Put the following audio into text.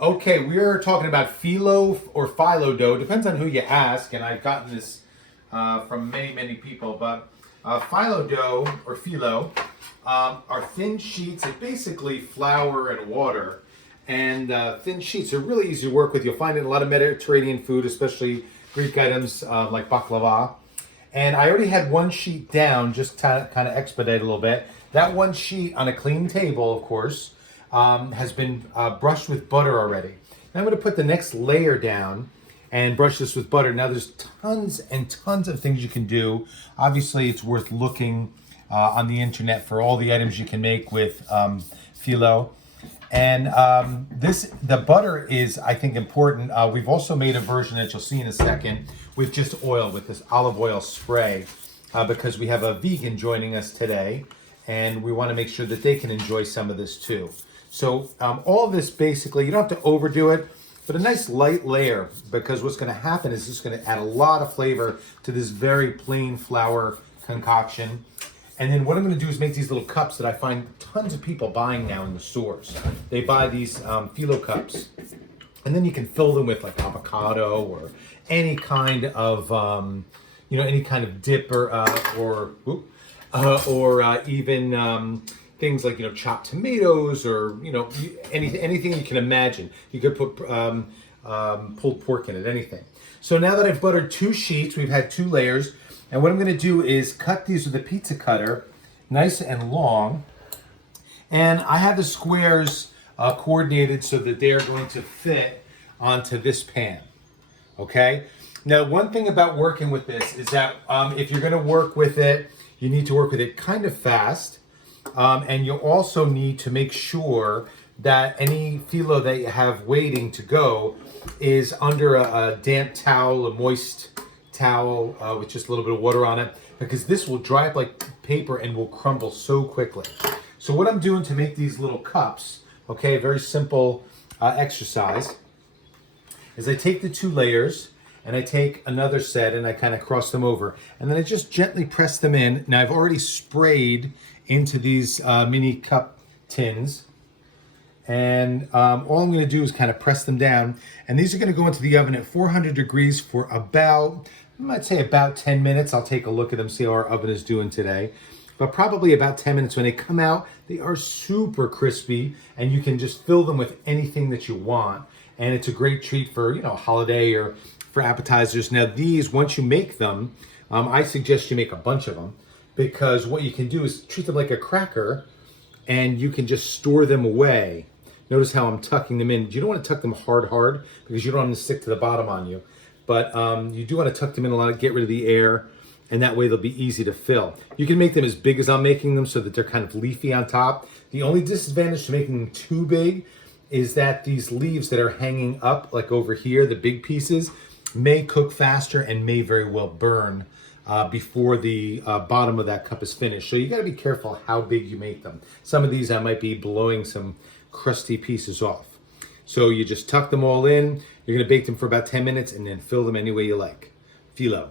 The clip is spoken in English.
Okay, we're talking about phyllo or phyllo dough. Depends on who you ask, and I've gotten this from many people. But phyllo dough or phyllo are thin sheets. It's basically flour and water, and thin sheets are really easy to work with. You'll find it in a lot of Mediterranean food, especially Greek items like baklava. And I already had one sheet down, just to kind of expedite a little bit. That one sheet on a clean table, of course, has been brushed with butter already. Now I'm going to put the next layer down and brush this with butter. Now there's tons and tons of things you can do. Obviously, it's worth looking on the internet for all the items you can make with phyllo. And the butter is, I think, important. We've also made a version that you'll see in a second with just oil, with this olive oil spray, because we have a vegan joining us today, and we want to make sure that they can enjoy some of this too. So all of this basically, you don't have to overdo it, but a nice light layer, because what's going to happen is it's going to add a lot of flavor to this very plain flour concoction. And then what I'm going to do is make these little cups that I find tons of people buying now in the stores. They buy these Phyllo Cups, and then you can fill them with like avocado or any kind of any kind of dip or even things like chopped tomatoes or anything you can imagine. You could put pulled pork in it, anything. So now that I've buttered two sheets, we've had two layers. And what I'm going to do is cut these with a pizza cutter, nice and long. And I have the squares coordinated so that they're going to fit onto this pan. Okay? Now, one thing about working with this is that if you're going to work with it, you need to work with it kind of fast. And you also need to make sure that any phyllo that you have waiting to go is under a damp towel, a moist towel with just a little bit of water on it, because this will dry up like paper and will crumble so quickly. So what I'm doing to make these little cups, okay, very simple exercise, is I take the two layers and I take another set and I kind of cross them over, and then I just gently press them in. Now I've already sprayed into these mini cup tins, and all I'm going to do is kind of press them down, and these are going to go into the oven at 400 degrees for about, I'd say about 10 minutes. I'll take a look at them, see how our oven is doing today. But probably about 10 minutes. When they come out, they are super crispy, and you can just fill them with anything that you want. And it's a great treat for, holiday or for appetizers. Now these, once you make them, I suggest you make a bunch of them, because what you can do is treat them like a cracker, and you can just store them away. Notice how I'm tucking them in. You don't want to tuck them hard, because you don't want them to stick to the bottom on you. But you do want to tuck them in a lot, get rid of the air, and that way they'll be easy to fill. You can make them as big as I'm making them so that they're kind of leafy on top. The only disadvantage to making them too big is that these leaves that are hanging up, like over here, the big pieces, may cook faster and may very well burn before the bottom of that cup is finished. So you got to be careful how big you make them. Some of these I might be blowing some crusty pieces off. So you just tuck them all in. You're going to bake them for about 10 minutes and then fill them any way you like. Phyllo.